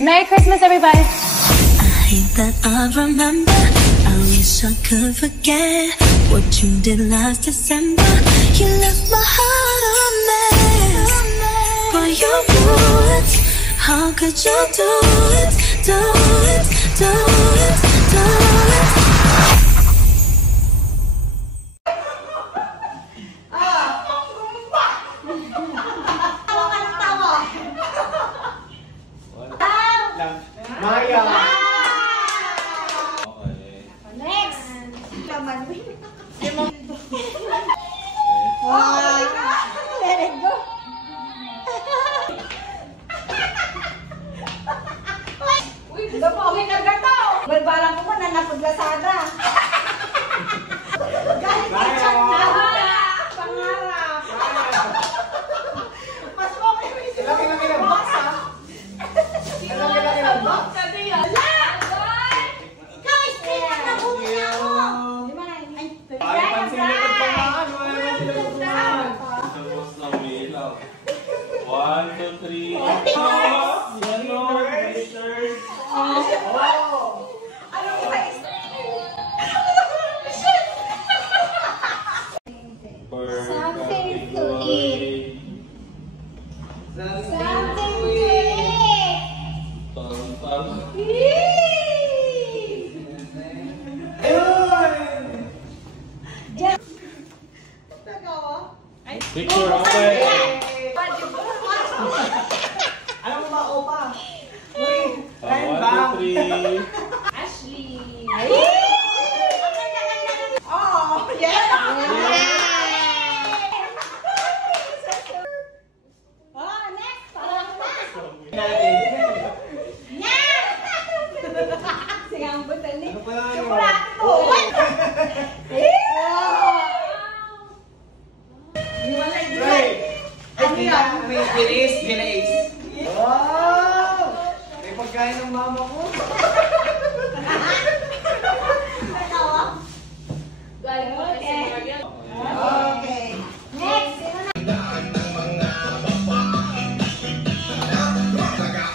Merry Christmas, everybody. I hate that I remember. I wish I could forget what you did last December. You left my heart a mess. But you would. How could you do it? Do it, do it, do it. Maya! Next! Wow! Let it go! Uy, gusto po kami naggato! Balbalang ko man na napaglasada. Galing ka siya na! Pangarap! Mas okay mo yung Laki-laki ng box, ha? Laki-laki ng box. Ay, pansin nyo ito pa nga. Tapos na umilaw. 1, 2, 3. Yellow, Richard. Something to eat. Something to eat. Picture, okay. Alam mo ba, opa? 1, 2, 3. Ashley. Oh, yes! Oh, next. Parang na. Sige, ang butal ni. Ano pala yun? Chocolate to. Ano yan? May bilis, bilis. Wow! May pagkain ng mama ko. Okay. Next. Sino na?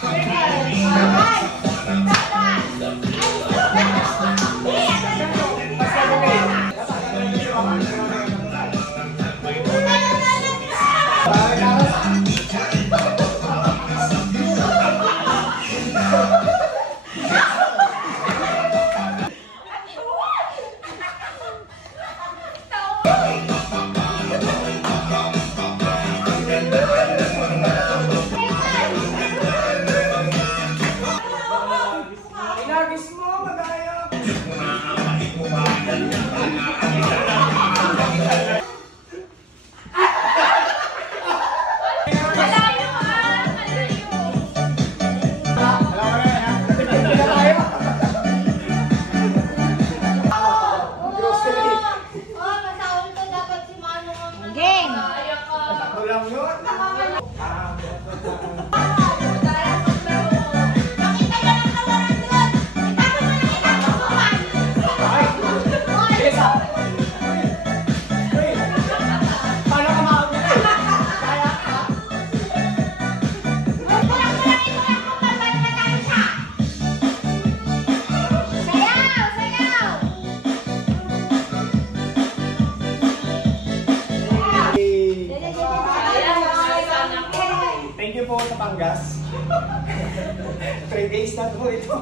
3 days na po ito.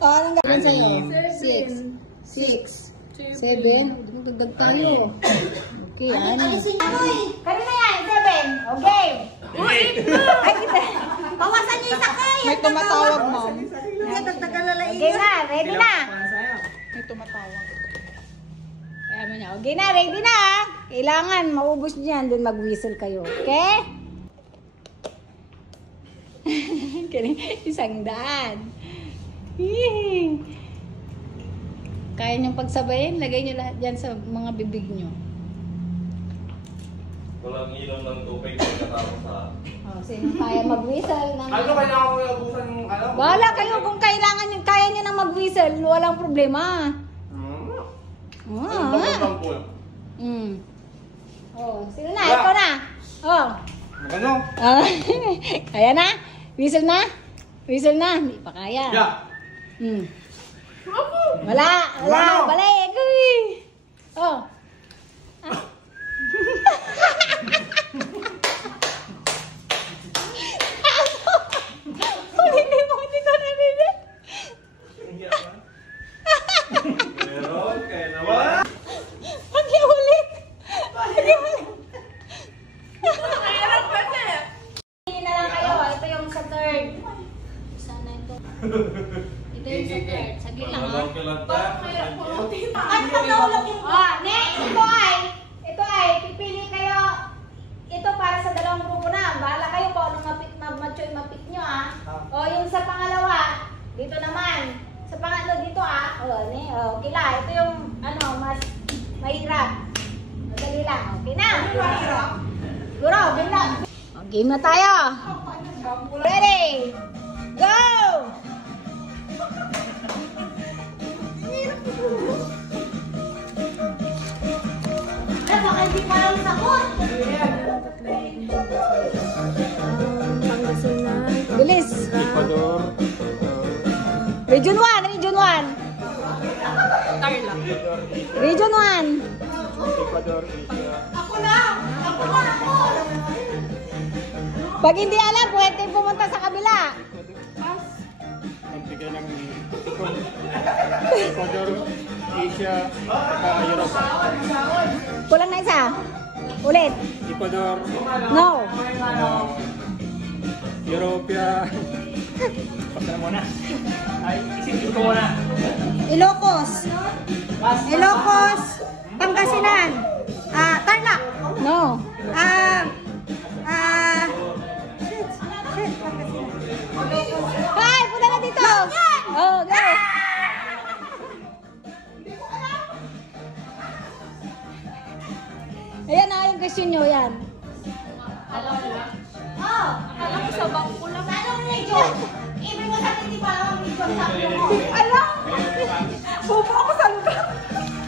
Anong gagawin sa'yo? 6. 7. Magdagdag tayo. Okay, ano? Kanina yan, 7. Okay. Ay, bawasan niyo isa kayo. May tumatawag, ma'am. Okay na, ready na. May tumatawag. Kaya mo niya, okay na, ready na. Kailangan maubos niyo yan, then mag-whistle kayo. Okay? Isang daan. Kaya niyong pagsabayin, lagay niyo lahat dyan sa mga bibig niyo. Walang ilong ng tubig pagkatapos sa... Oh, sino kaya mag-whistle? Ano kailangan ko yung abusan ng alam? Bahala kayo kung kaya niyo nang mag-whistle, walang problema. Oh, sino na? Ikaw na. Oh. Ano? Kaya na? Whistle na? Whistle na? Hindi pa kaya. Yeah. Wala. Balik. Uy. Oh. Hindi ko narinig. Meron, kaya naman. Pag-iulit. Hindi na lang kayo. Ito yung sa third. Sana ito. Ito yung sa third. Saglit lang ha. Walang kilata. Ito ay, pipili kayo. Ito para sa dalawang grupo na. Bahala kayo kung anong mag-macho yung mapit nyo ha. O yung sa pangalawa, dito naman. Sa pangatlo dito ha. Okay lang. Ito yung mas mahirap. Madali lang. Okay na. Guro, bilang. Game na tayo. Ready? Go! Baka hindi pa lang takot. Bilis. Ecuador. Region 1. Region 1. Region 1. Ecuador, Asia. Pag hindi alam, pwede pumunta sa kabila. Magbigay ng Ecuador, Asia, at Europe. Kulang na isa. Ulit. Ecuador, No. Europea. Pagka muna. Ay, isipin ko muna. Ilocos. Pangasinan. Tarlac. No. Hi, punta na dito. Oh, go. Ayan na, yung question nyo, yan. Oh, Alam ko sa bangko lang. anong medyo? Ibig mo sa hindi pa ako medyo sa mo. Alam! Bubo ako sa lugar.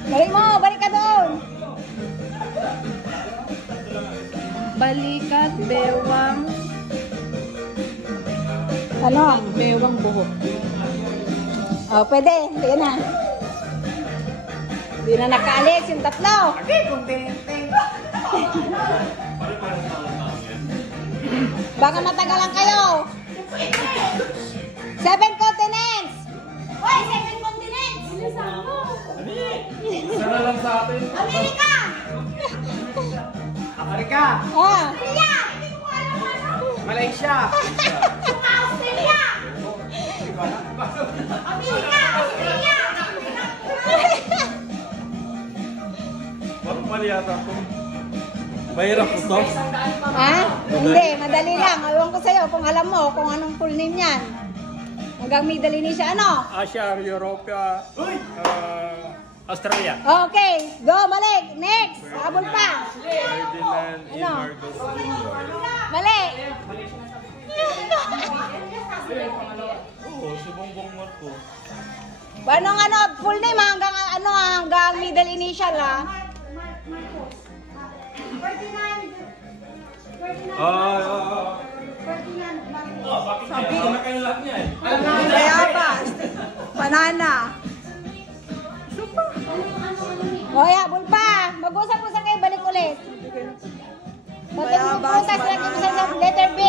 Balik mo, balik ka doon. Balikat, bewang. Ano? Bewang buhok. Oh, pwede. Sige na. Hindi na nakaalis yung tatlo. Baka matagalan kayo. 7 continents. Hoy, 7 continents. Isa na lang sa atin. Amerika. Amerika. Ah. Malaysia. Australia. Amerika. Australia. Parang mali yata ito. Mahirap ko to. Ha? Hindi, madali lang. Ewan ko sa'yo kung alam mo kung anong full name yan. Hanggang middle initial, ano? Asia, Europe, Australia. Okay, go, balik. Next. Habol pa. Ferdinand E. Ano? Marcos Jr. Mali. Oo, si Bongbong Marcos. Anong ano, full name hanggang ano, hanggang middle initial ha? Sabi na kayo lahat niya eh. Bayabas. Banana. O, habol pa. Mag-usap-usap kayo, balik ulit. Bayabas, Pagkakas lagi mo sa banana. letter B.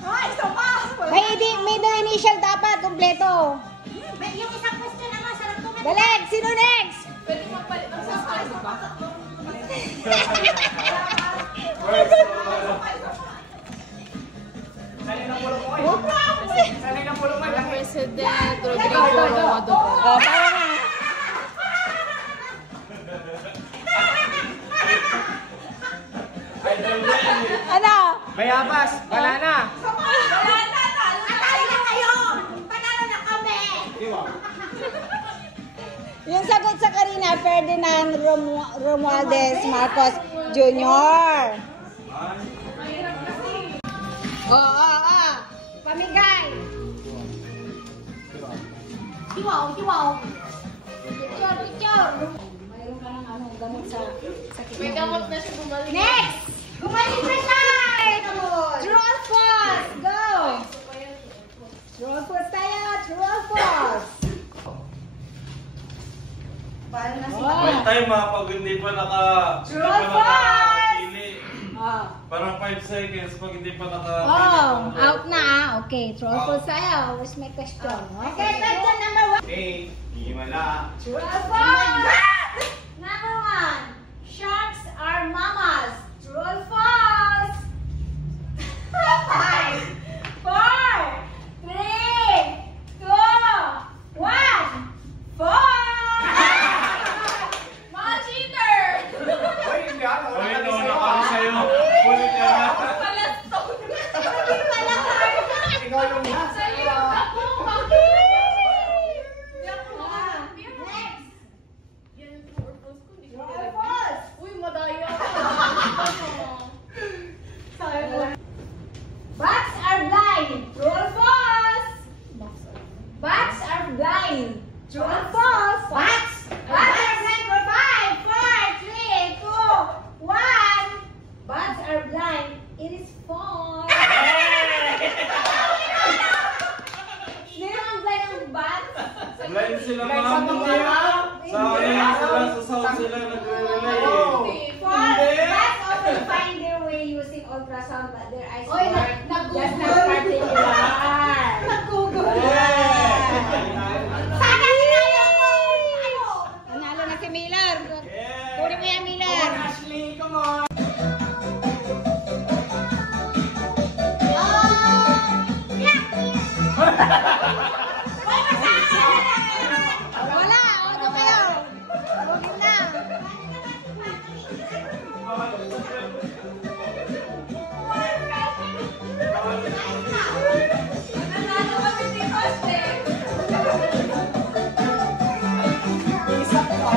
Ay, isa pa. May middle initial dapat, kompleto. Yung isang question naman, sarap ko. Balik, sino next? Pwede magpalit ang sasakay ba? President Rodrigo Romualdez. O, para na. Ano? Bayabas. Banana. Atay na kayo! Panalo na kami! Yung sagot sa kanina, Ferdinand Romualdez Marcos Jr. Oo. Pamigay. Tiwaw! Picture. Mayroon ka ng ano, gamot sa sakit. May gamot na siya bumalik. Next! Bumalik na siya! True or false? Go! True or false tayo? True or false? May time ha, pag hindi pa True or false? nakapili. Oh. Parang 5 seconds pag hindi pa Oh, out na ah. Okay, true or false tayo. Where's my question? Okay, question number 1. Hey, hindi wala. True or false? Number 1. Sharks are mammals. True or false? 5, 4, 3, 2, 1. 4. Mga cheater! Hoy, hindi ako. Uy, no, nakano sa'yo. Ulit ka na. Ikaw yung Sa'yo ako! Bakit? Next. Yan yung true or false ko. Hindi ko True or alam. false? Uy, madaya ka. Bats are blind. True or false? Bats are blind. True or false? Bats are blind for 5, 4, 3, 2, 1. Bats are blind. It is false. Hindi naman blind ang bats. Blind sila Blind mga sa mga. mga. Sa ano sila, sa sound sila nagre-relay eh. False. Bats often find their way using ultrasound, but their eyes Oy, work nag-Google. just not particular. Nag-google. Sana kinaya mo! Ano? Nanalo na si Miller. Kunin mo yan, Miller. Ashley, come on. Wala! O, doon kayo. Bugin na. Nanalo kami si Coste. Isa pa.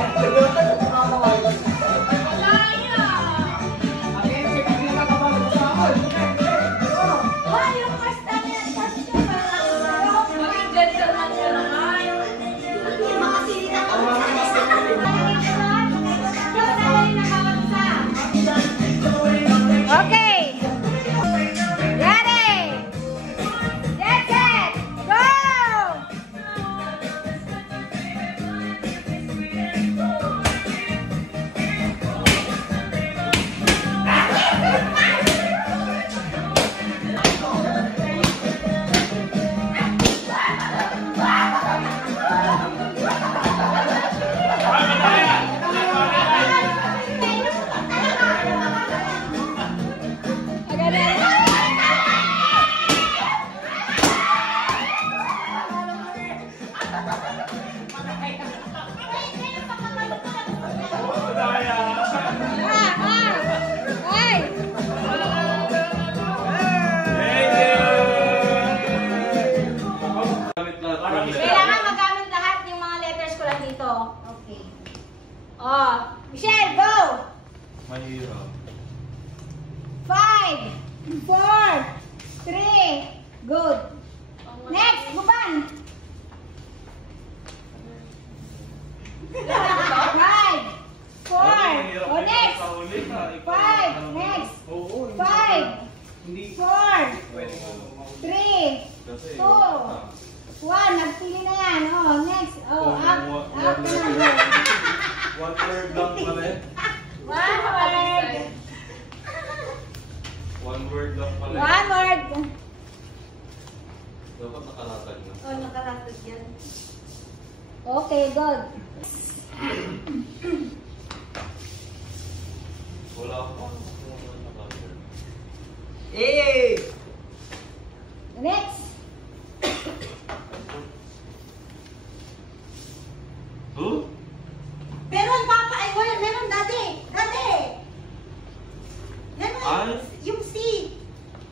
Okay. Oh, Michelle, go! Mahirap. 5, 4, 3, good. Next, Buban. 5, 4, oh next. 5, next. 5, Hindi. 4, Pwede mo. 3, 2, 1. Nagpili na yan. Oh, next. Oh, up na go. One word lang pala eh. One word. One word lang pala eh. One word. Dapat nakalatag na. Oh, nakalatag yan. Okay, good. Wala ako. Eh! Next. Huh? Meron papa, ay wala, meron dati. Dati. Meron Ay. yung C.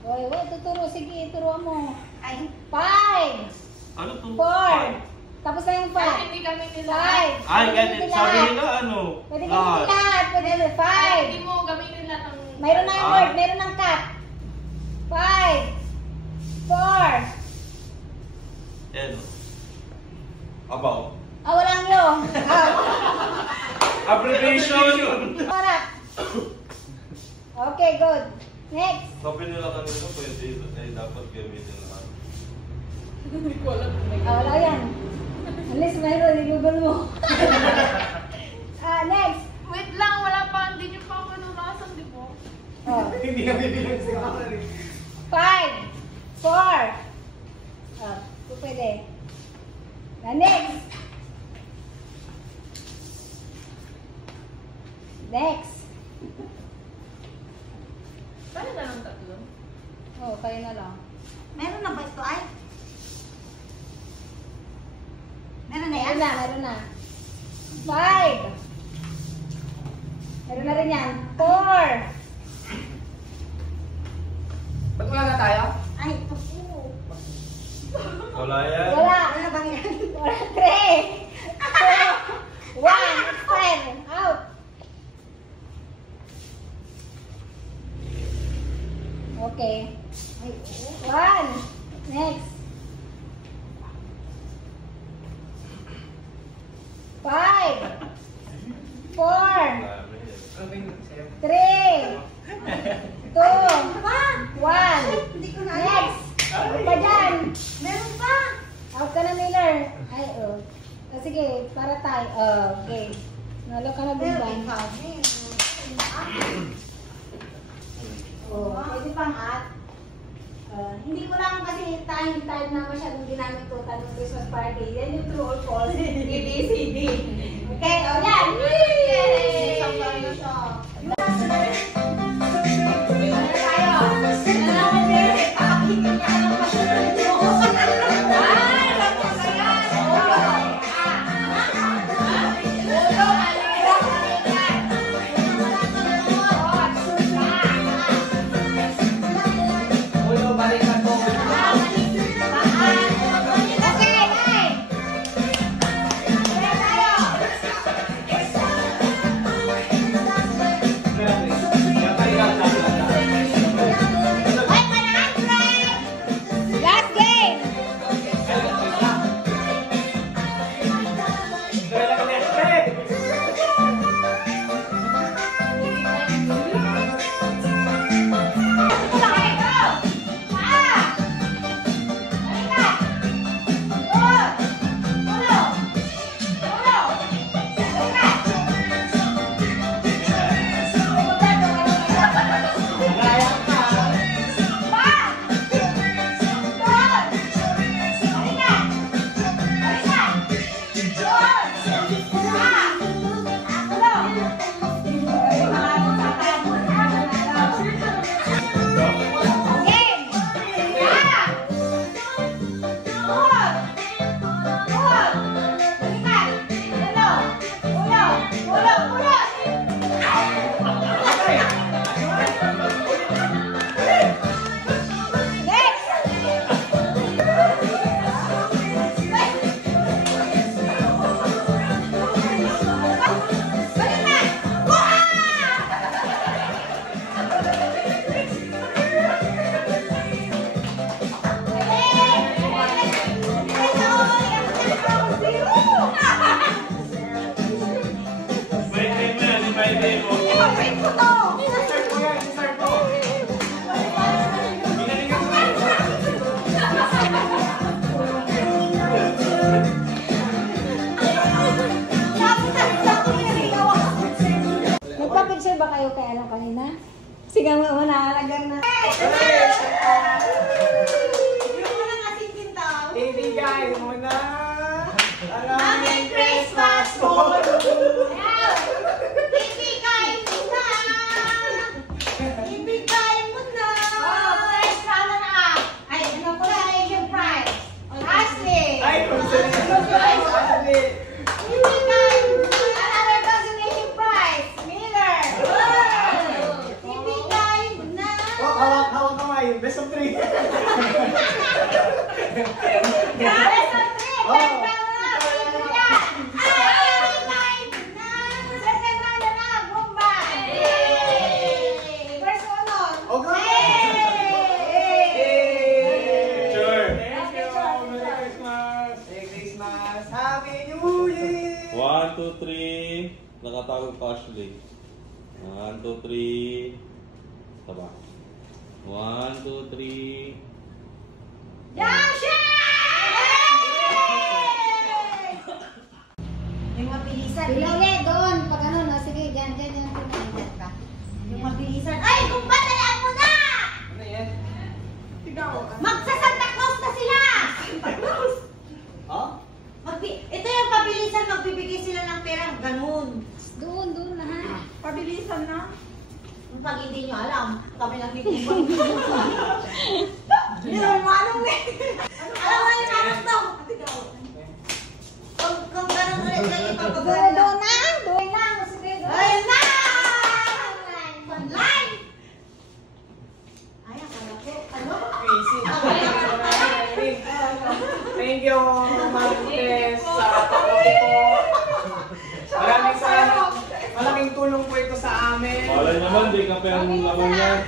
Oy, tuturo. Sige, turuan mo. Ay, 5, Ano to? 4. Tapos na yung 5. Kahit hindi kami nila. 5. Ay, ganit. Sabi nila ano? Pwede gamitin lahat. Pwede gamitin. Kahit hindi 5. mo gamitin lahat ng... Mayroon na yung Ah. word. Mayroon ng cut. 5, 4. N. About. Ah, walang yun. Abbreviation! Harap. Okay, good. Next. Sabi nila kanina pwede ay dapat gamitin lahat. Hindi ko alam kung may... Ah, wala yan. Unless mayroon, i-google mo. Next. Wait lang, wala pa. Hindi niyo pa ako nulasan, di ba? Oh. Hindi kami bilang si Mama rin. 5, 4. Ah, ito pwede. Next. Next. Paano na lang tatlo? Oh, kayo na lang. meron na ba ito ay? Meron na yan? Meron na. 5. Meron na rin yan. 4. Ba't wala na tayo? Ay, ito po. Wala yan. Wala. Ano bang yan? 3, 2, 1. Out. Okay. 1. Next. 5, 4, Dami eh. Ano ba yung sa'yo? 3, 2, 1. Hindi ko na alam. Next. Ano pa dyan? Meron pa. Out ka na, Miller. Ay, oh. Sige, para tayo. Okay. Nalo ka na, Meron Bumban. ikaw. Oh, pwede pang at. Hindi ko lang kasi time na masyadong ginamit ko tanong Christmas party. Yan yung true or false. ABCD. Okay, o yan. Yay! Sampai na siya. Ano tayo? Nalaman din. Pakakita ka ng pasunod mo. Ay, lalo ka yan. Ulo, malira ka yan. Ulo, balikan mo. Okay, nine. Kaya tayo. Favorite ko to! Start mo yan, start mo. Ginalingan mo. Nagpa-picture ba kayo kay ano kanina? Sige nga mo naalagang na. Yung mo lang ating tinta. Hindi guys, muna. Maraming Christmas po! Ibigay mo na! Ibigay mo na! Oh, first round na. Ay, ano po na yung prize? Ashley! Ay, Ashley. Ibigay mo na. Another consolation prize. Miller! Ibigay mo na! Oh, hawak ka ngayon. Best of 3. Best of three! First round na. Sure. Thank you. Merry Christmas. Merry Christmas. Happy New Year. 1, 2, 3. Nakatawag pa Ashley. 1, 2, 3. Taba. 1, 2, 3. Yung mabilisan. Bilawin doon. Pag ano, no? Sige, dyan ka. Yung mabilisan. Ay, kung batalaan mo na! Ano yan? Magsa-Santa Claus na sila! Ha? Ito yung pabilisan, magbibigay sila ng perang ganun. Doon lahat. Pabilisan na. Kung pag hindi nyo alam, kami nagtitipag. Yung manong eh. Alam mo yung manong to? Kung ganun ulit na ipapaganda. Doon na. Doon lang. Sige, doon. Ayun na! Online! Ay, akala ko. Ano? Crazy. Thank you, Martes, sa pag-uwi po. Malaking tulong po ito sa amin. Malay naman, di ka pa yung laman yan.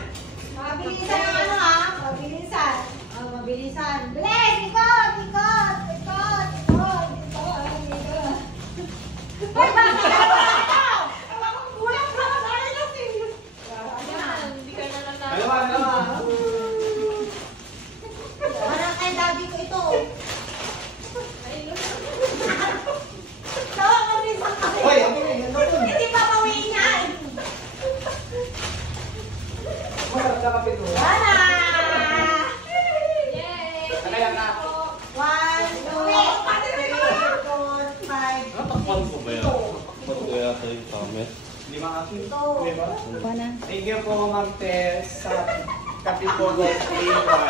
Mabilisan ang ano ha? Mabilisan. Oh, mabilisan. Bilis! Ikot! Ikot! Ikot! Ikot! Ikot! Ikot! Ay, bakit? Kulang ka na tayo natin. Hindi ka na nanalo. Dalawa. Parang kay daddy ko ito. Ay, look. Tawa ka rin sa kasi. Hoy, ang ganda. Hindi pa pauwiin yan. Masarap na kapit mo. Wala! Yay! Ano yan na? 1, 2, 3, 4, 5. Natakpan ko ba yan? Natakpan ko yata yung comment. Di ba akin? Ito. Di ba? Pana. Thank you po, Martes, sa Kapitolo Flavor.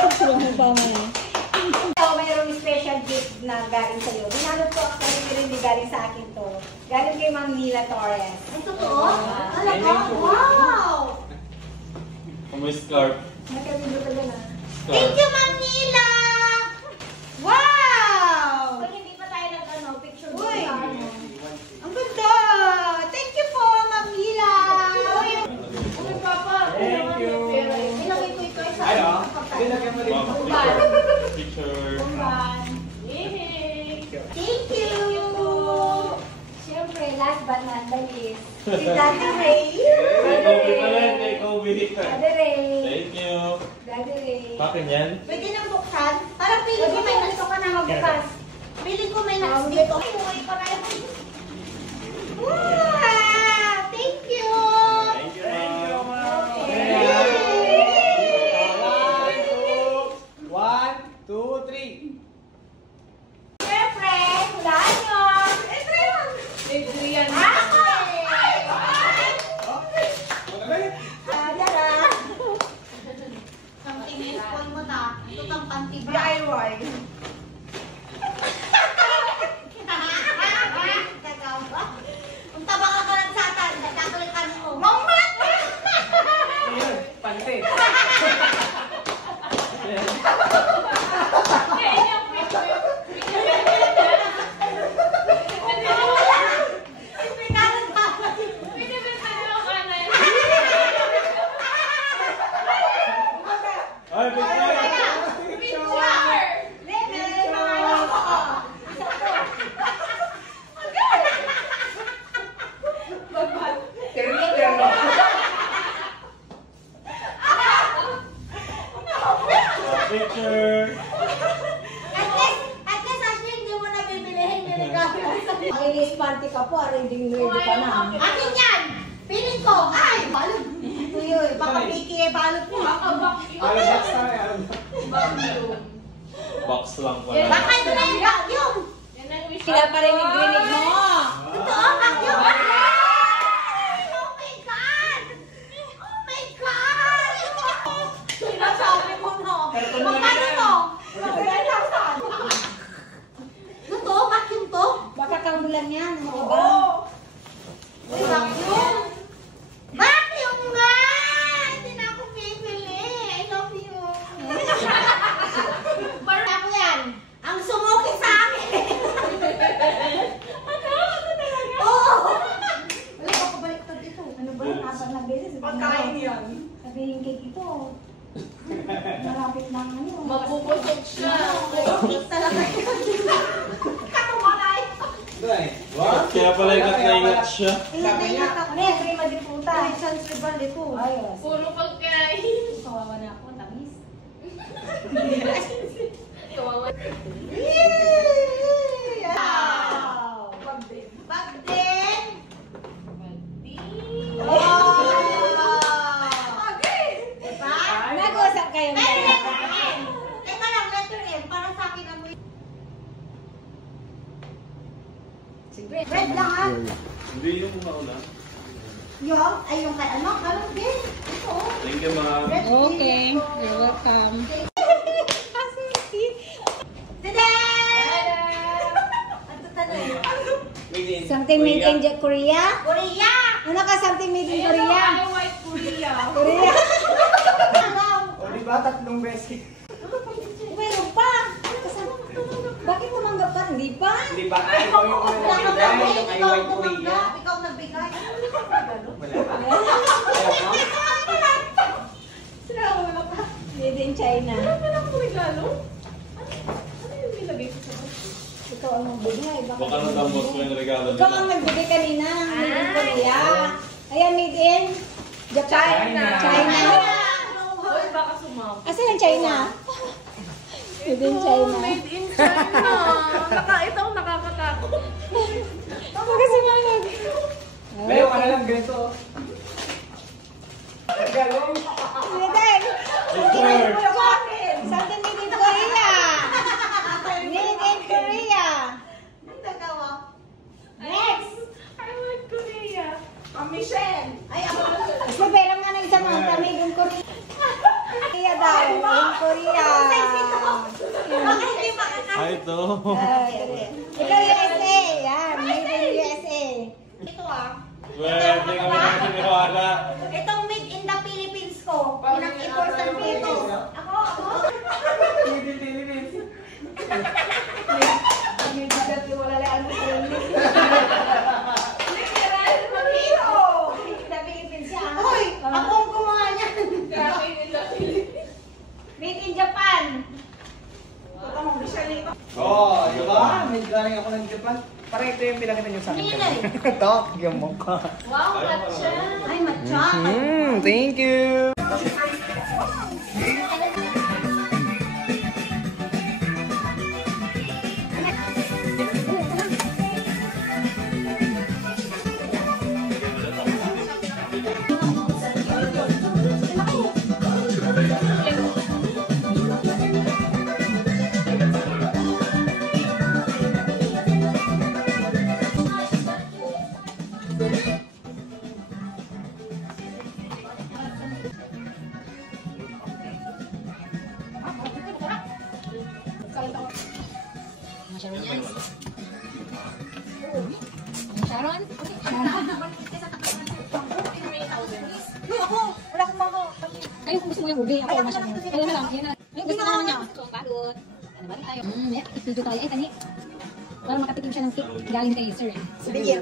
So, mayroong special gift na galing sa iyo. Binalot ko ako sa hindi galing sa akin to. Galing kay Ma'am Nila Torres. Ay, totoo? Talaga? Wow! May scarf. Nakabilo ka na. Thank you, Ma'am Nila! Wow! Pag hindi pa tayo picture Uy! sa ano. Ang ganda! Thank you po, Ma'am Nila! Uy, Papa. Thank you. Ilagay ko ito sa Ano? Binagyan mo rin. Picture. Yay! Thank you! Siyempre, last but not the least. Si Daddy Ray. Take over pala, take over. Daddy Ray. Thank you. Daddy Ray. Pakin yan? Pwede nang buksan? Parang feeling ko Pwede may may gusto ka na magbukas. Feeling ko may nuts dito. Uy, pareho. Wow! Thank you! Thank you, ma'am. One, two, three. Siyempre, hulaan nyo. Adrian. Ang tingin mo ta. Ito kang pantibra. DIY. Akin yan! Piling ko! Ay! Balot! Uy, baka piki balot mo. Baka vacuum. Alam box tayo, alam box. Vacuum. Box lang pala. Baka ito na yung vacuum. Yan ang wish. Sila pa rin nagrinig mo. Totoo, vacuum. Ay! Oh my God! Oh my God! Sinasabi mo, no? Magkano to? Totoo, vacuum to? Baka kamulan yan. Ano ka ba? Uy, vacuum! Vacuum nga! Hindi na ako bibili. I love you. Parang ako yan. Ang sumuki sa akin. Oo! Wala ka pabaliktad ito. Ano ba yung apat na beses? Pagkain yan. Sabihin cake ito. Malapit lang ano. Mapupusok siya. Talaga yun. Katumanay. Doy. What? Kaya pala ingat siya. Ingat na ingat ako. Ano yan? Prima di puta. Ay, sans rival ito. Ayos. Puro pagkain. Kawawa na ako. Tamis. Kawawa. Wow! Pag-din. Bagdin! Pag-din. Diba? Nag-usap kayo. Pero letter M. Teka lang, letter M. Para sa akin ang red lang ha? Hindi yung mauna. Yung, ay yung kay ano? Kalong din. Ito. Thank you, ma'am. Red Okay. din. You're welcome. Today! Ano tanong? Something made in Korea? Korea! Ano ka something made in Ayan Korea? ang white Korea. Korea. O, di ba? Tatlong beses. Meron pa. Bakit tumanggap ka? Hindi pa. Di ba? Ay, ikaw yung nagbigay. Yung kay White Korea. Ikaw nagbigay. Wala ba? Ayaw mo? Made in China. Ano lang po regalo? Ano yung nilagay ko sa Ikaw ang magbigay. Baka natamos ko yung regalo Ikaw ang nila. nagbigay kanina. Made in Korea. Ayan, made in Japan. China. Uy, baka sumama. Asan ang China? Made in China. Made in China. Ito ang nakakatakot. Bakit sumanag? Meron ka na lang ganito. Galing. Made in Something made in Korea. Made in Korea. Ang nagawa. Next. I like Korea. Michelle. Ay, ako. Mas mabelang nga ng isang mga made in Korea. Korea daw. In Korea. Baka hindi makakasya. Ay, ito. Ikaw USA. Yan. Made in USA. Ito ah. Pwede kami nakasiniwala. Itong made in the Philippines ko. Pinag-important ko ito. Ako. Uy, ako ang gumawa niyan. Grabe nila. Made in Japan. Oo, di ba? May galing ako ng Japan. Parang ito yung pinakita niyo sa akin. Ninay. Ito, yung mukha. Wow, matcha. Ay, matcha. Thank you. Sharon? Uy, ako. Wala akong bago. Kayo kung gusto mo yung movie, ako yung masyadong. Kaya na lang, yan na. Yung gusto naman niya. So, bagot. Ano ba tayo? Ipidyo tayo. Ay, tani. Para makatikim siya ng cake. Galing kay sir. Sige.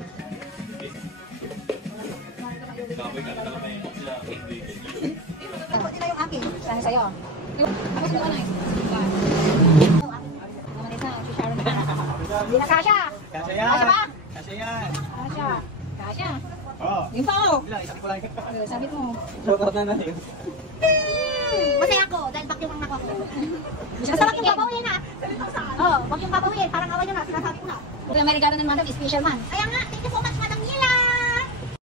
Ako din na yung akin. Sana sa'yo. Ako sino ka na? Naman ito, si Sharon. Hindi na kasha. Kasya yan. Kasya ba? Kasya yan. Kasha. Kasha. Oo. Yung pa ako. Bila, isa ko lang. Sabi mo. Shoutout na natin. Masaya ako dahil vacuum ang nakuha ko. Basta wag yung babawin ha. Oh, wag yung babawin. Parang awa nyo na. Sinasabi ko na. Ito yung may regalo ng madam, special man. Kaya nga, thank you so much.